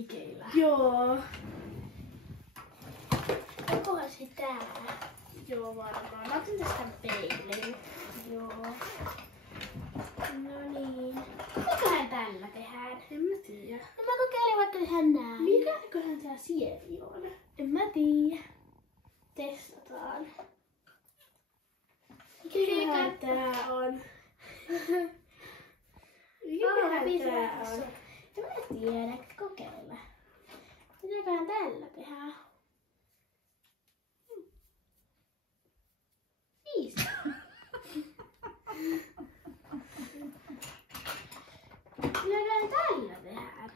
peikeillä. Joo. Onkohan se tää? Joo, varmaan. Mä otin tästä peilin. Joo. No niin. Mitäköhän tällä tehdään? En mä tiedä. No mä kokeilin vaikka tehdään näin. Mikäköhän tää sieli on? En mä tiedä. Testataan. Mikäköhän tää on? Mikäköhän tää on? En mä tiedä. Kokeilla. Mitäköhän tällä tehdään? Viisi. Mitäköhän tällä tehdään?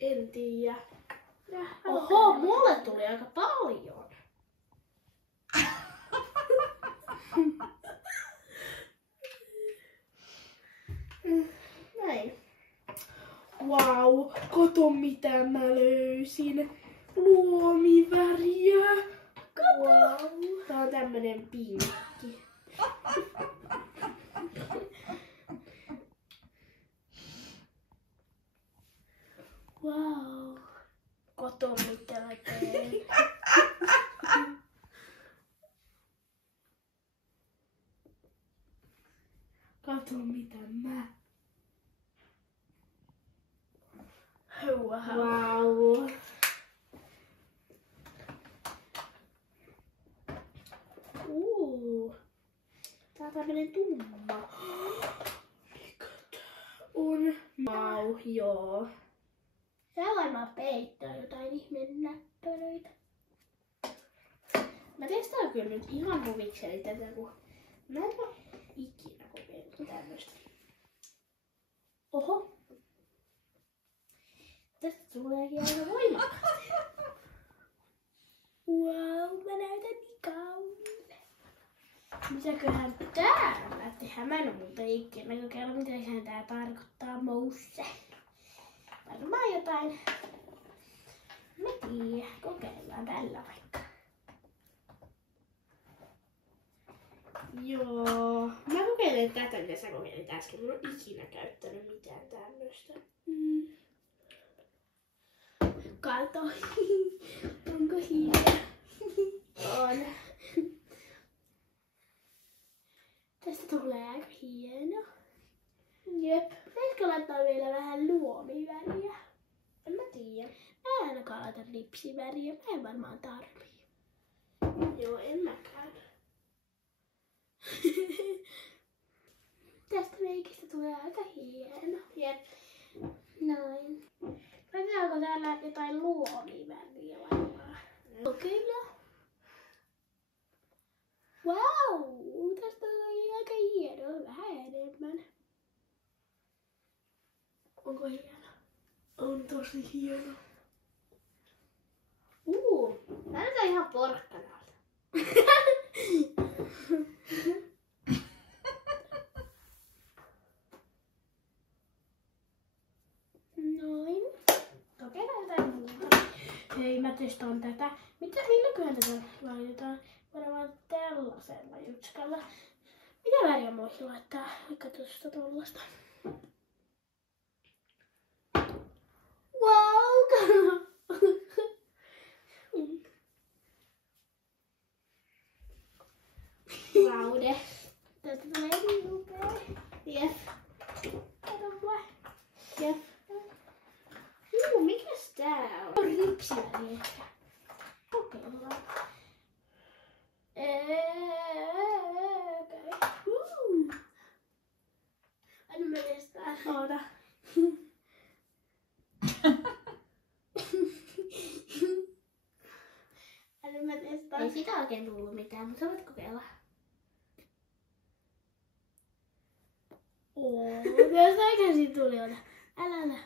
En tiedä. Oho, mulle tuli aika paljon. Näin. Wow, kato mitä mä löysin. Luomiväriä. Wow. Tää on tämmönen pinkki. Wow. Kato mitä mä teen. Kato mitä mä. Wow. Tää on tämmönen tumma. Mikä tää on? Wow, joo. Tää varmaan peittää jotain ihmeen näppäröitä. Mä testaan kyllä nyt ihan huvikseni tätä, kun mä en oo ikinä kokeillut tämmöstä. Oho. Tästä tuleekin aika voimakkaasti. Wow, mä näytän niin kauniille. Mitäköhän täällä tehdään? Mä en oo muuten ikinä kokeillut, mitäköhän tää tarkoittaa mousse. Varmaan jotain. Mä tiedä, kokeillaan tällä vaikka. Joo. Mä kokeilen tätä, mitä sä kokeilit äsken. Mä en oo ikinä käyttänyt mitään tämmöstä. Kato. Onko hieno? On. Tästä tulee aika hieno. Jep. Pitäisikö laittaa vielä vähän luomiväriä? En mä tiedä. Mä en ainakaan laita ripsiväriä. Mä en varmaan tarvii. Joo, en mäkään. Tästä meikistä tulee aika hieno. Jep. Noin. Laitetaanko täällä jotain luomiväriä varmaan? Kokeilla. Wow! Tästä tulee aika hieno. Vähän enemmän. Onko hieno? On tosi hieno. Näytä ihan porkkanalta. Noin. Kokeillaan jotain muuta. Hei, mä testaan tätä. Milläköhän tätä laitetaan? Varmaan tällaisella jutskalla. Mitä väriä mä voisin laittaa? Vaikka tuosta tollasta. Wow, kato! Laude. Tästä tulee niin upea. Jep. Kato mua. Jep. Mikäs tää on? On ripsiväri ehkä. Kokeillaan. Okei. Anna mä testaan. Oota. Anna mä testaan. Ei sitä oikein tullut mitään, mutta sä voit kokeilla. Tästä oikeasti tuli ota. Älä.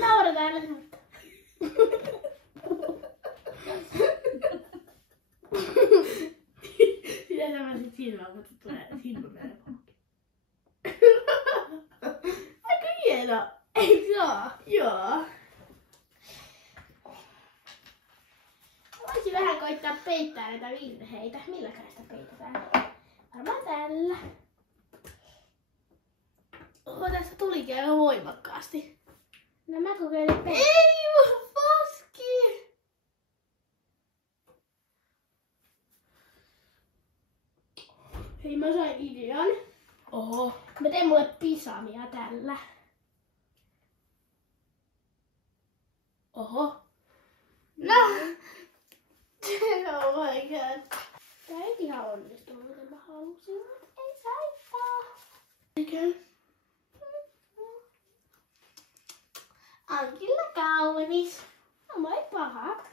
Nauretaan älä sanottaa. Mitä sä mä sit silmään, mutta tulee silmä meille. Aika hieno. Eikö se oo? Joo. Voisin vähän koittaa peittää näitä virheitä. Milläkään sitä peitetään? Varmaan tällä. Oho, tästä tulikin aika voimakkaasti. No mä kokeilin Ei mun paski! Hei, mä sain idean. Oho. Mä teen mulle pisamia tällä. Oho. No! Oh my god. Tää ei ihan onnistunut, miten mä halusin, mutta ei saittaa. Eikö? On kyllä kaunis. No ei paha.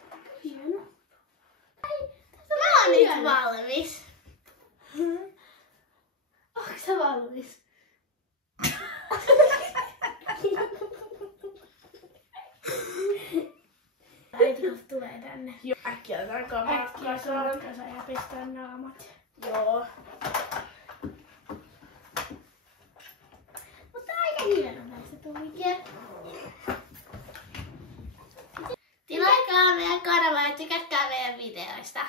Hieno. Mä oon nyt valmis. Onko sä valmis? Äiti kohta tulee tänne. Joo, äkkiä otetaan Äkkiä kamerat ja pestään naamat. Joo. Mutta aika hieno näistä tulikin. Tilaikaa meidän kanavaa ja tykätkää meidän videoista.